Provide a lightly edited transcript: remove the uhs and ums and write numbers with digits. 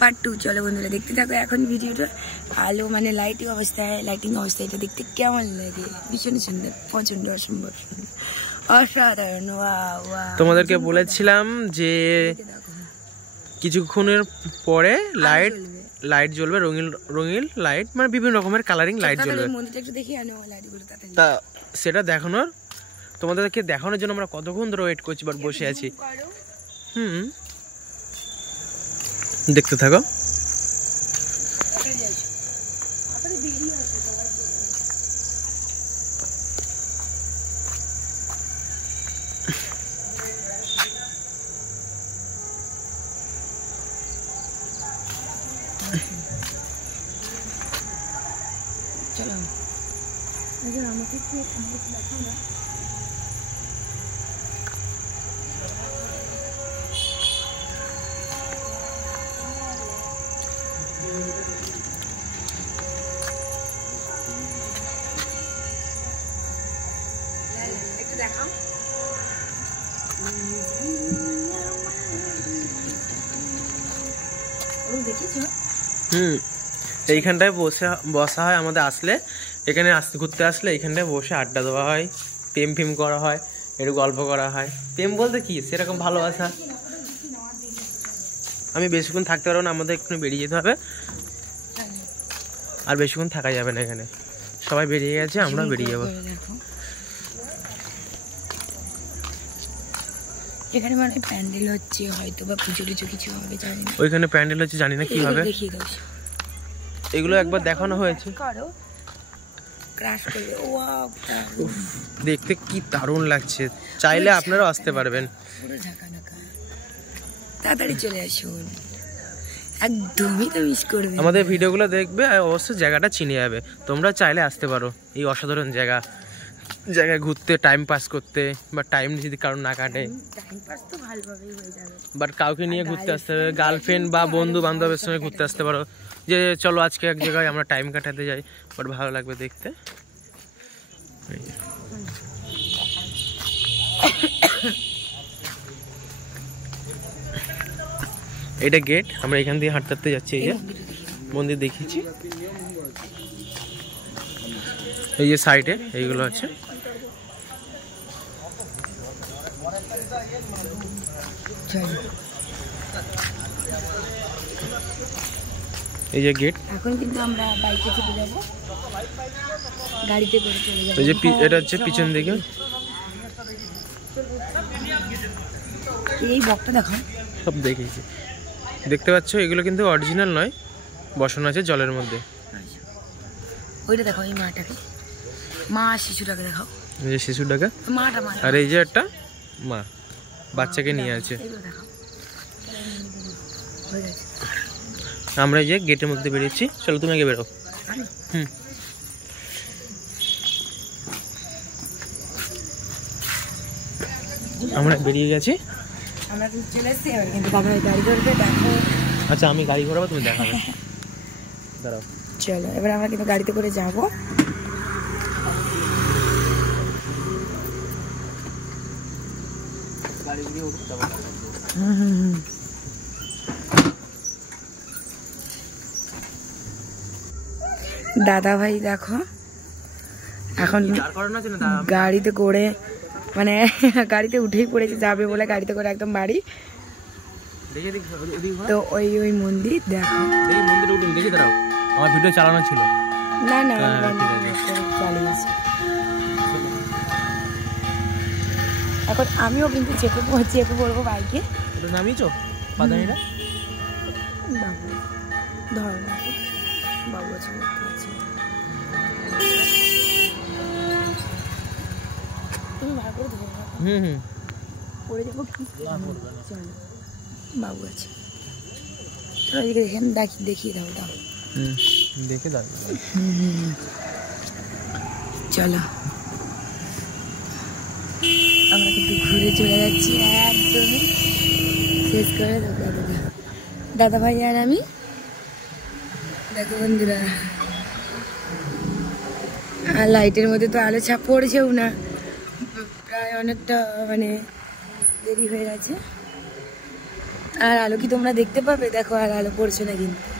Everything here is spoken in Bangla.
পার্ট 2 চলো বন্ধুরা দেখতে থাকো এখন ভিডিওটা। আলো মানে লাইটিং অবস্থায় এটা দেখতে কেমন লাগে, ভীষণ সুন্দর, প্রচন্ড অসম্ভব সুন্দর, অসাধারণ। তোমাদেরকে বলেছিলাম যে কিছুক্ষণের পরে লাইট জ্বলবে, রঙিন লাইট, মানে বিভিন্ন রকমের কালারিং লাইট জ্বলবে। তা সেটা তোমাদেরকে দেখানোর জন্য আমরা কতক্ষণ ধরে ওয়েট করছি, বাট বসে আছি। দেখতে থাকো। চলো আমাকে একটু দেখা না। একটু দেখাও। দেখেছো? এইখানটায় বসা হয় আমাদের আসলে, এখানে ঘুরতে আসলে এইখানটায় বসে আড্ডা দেওয়া হয়, প্রেম করা হয়, একটু গল্প করা হয়। প্রেম বলতে কি সেরকম ভালোবাসা। আমি বেশিক্ষণ থাকতে পারবো না, আমাদের একটু বেরিয়ে যেতে হবে, আর বেশিক্ষণ থাকা যাবে না এখানে। সবাই বেরিয়ে গেছে, আমরা বেরিয়ে যাবো। এখানে মানে প্যান্ডেল হচ্ছে, হয়তো বা পুজো টুজো কিছু হবে জানি না। ওইখানে প্যান্ডেল হচ্ছে, জানি না কি হবে। এগুলো একবার দেখানো হয়েছে। দেখতে কি দারুণ লাগছে, চাইলে আপনারাও আসতে পারবেন। তাড়াতাড়ি চলে আসুন, একদমই তো মিস করবে। আমাদের ভিডিওগুলো দেখবে আর অবশ্যই জায়গাটা চিনে যাবে। তোমরা চাইলে আসতে পারো এই অসাধারণ জায়গায় ঘুরতে, টাইম পাস করতে, বা টাইম যদি কারণ না কাটে, বাট কাউকে নিয়ে ঘুরতে আসতে হবে। গার্লফ্রেন্ড বা বন্ধু বান্ধবের সঙ্গে ঘুরতে আসতে পারো, যে চলো আজকে এক জায়গায় আমরা টাইম কাটাতে যাই, বাট ভালো লাগবে দেখতে। এটা গেট, আমরা এখান দিয়ে হাঁটতে যাচ্ছি। এই যে মন্দির দেখিয়েছি, এই যে সাইডে এইগুলো আছে। এই যে গেট। এখন কিন্তু আমরা বাইকে চলে যাব, গাড়িতে করে চলে যাব। এই যে এটা হচ্ছে পিছন দিকে, এই বকটা দেখো, সব দেখেছি। দেখতে পাচ্ছ এগুলো কিন্তু অরিজিনাল নয়, বসানো আছে জলের মধ্যে। ওইটা দেখো, এই মাটাকে, মা শিশুটাকে দেখাও। এই যে শিশুটাকে, আর এই যে একটা মা বাচ্চাকে নিয়ে আছে। আমরা এই যে গেটের মধ্যে বেরিয়েছি, চলো তুমি আগে বেরো। আমরা বেরিয়ে গেছি, আমরা চলে এসেছি। এবার কিন্তু দাদা গাড়ি করবে, দেখো। আচ্ছা আমি গাড়ি ঘোরাবো, তুমি দেখাবে। দাঁড়াও, চলো এবার আমরা কিন্তু গাড়িতে করে যাবো। দাদা ভাই দেখো এখন গাড়িতে করে, মানে গাড়িতে উঠেই পড়েছে, যাবে বলে গাড়িতে করে একদম বাড়ি। তো ওই মন্দির দেখো, এই মন্দিরে উঠে দেখি। দাঁড়াও, আমার ভিডিও চালানো ছিল। না চালিয়েছি। এখন আমিও কিন্তু চেপে পড়বো বাইকে। এটা নামিয়েছো পাদানিটা? বাবু ধর, বাবু আছে, তুমি ভালো করে ধরে পড়ে যাবো। চলো, বাবু আছে, চলো এদিকে দেখিয়ে দাও। দেখে দাও। চলো আমরা কিন্তু ঘুরে চলে যাচ্ছি, একদমই শেষ করে দাদা ভাই আর আমি। দেখো বন্ধুরা, আর লাইটের মধ্যে তো আলো ছাপ পড়ছেও না, প্রায় অনেকটা মানে দেরি হয়ে গেছে। আর আলো কি তোমরা দেখতে পাবে? দেখো আর আলো পড়ছে না কিন্তু।